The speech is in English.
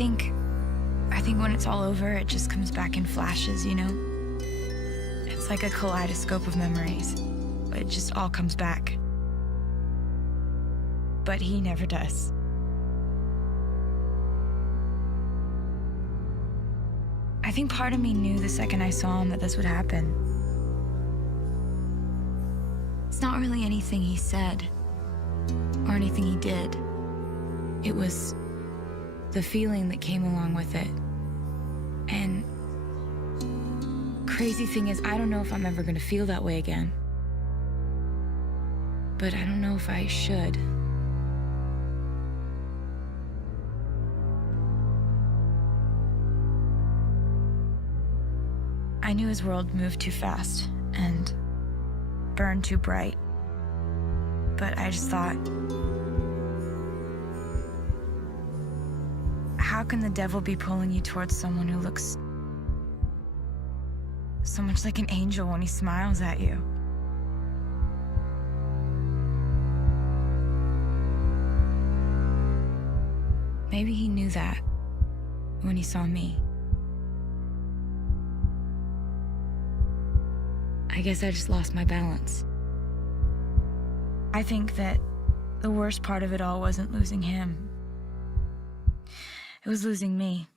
I think when it's all over, it just comes back in flashes, you know? It's like a kaleidoscope of memories. It just all comes back. But he never does. I think part of me knew the second I saw him that this would happen. It's not really anything he said or anything he did. It was the feeling that came along with it. And crazy thing is, I don't know if I'm ever gonna feel that way again. But I don't know if I should. I knew his world moved too fast and burned too bright. But I just thought, how can the devil be pulling you towards someone who looks so much like an angel when he smiles at you? Maybe he knew that when he saw me. I guess I just lost my balance. I think that the worst part of it all wasn't losing him. It was losing me.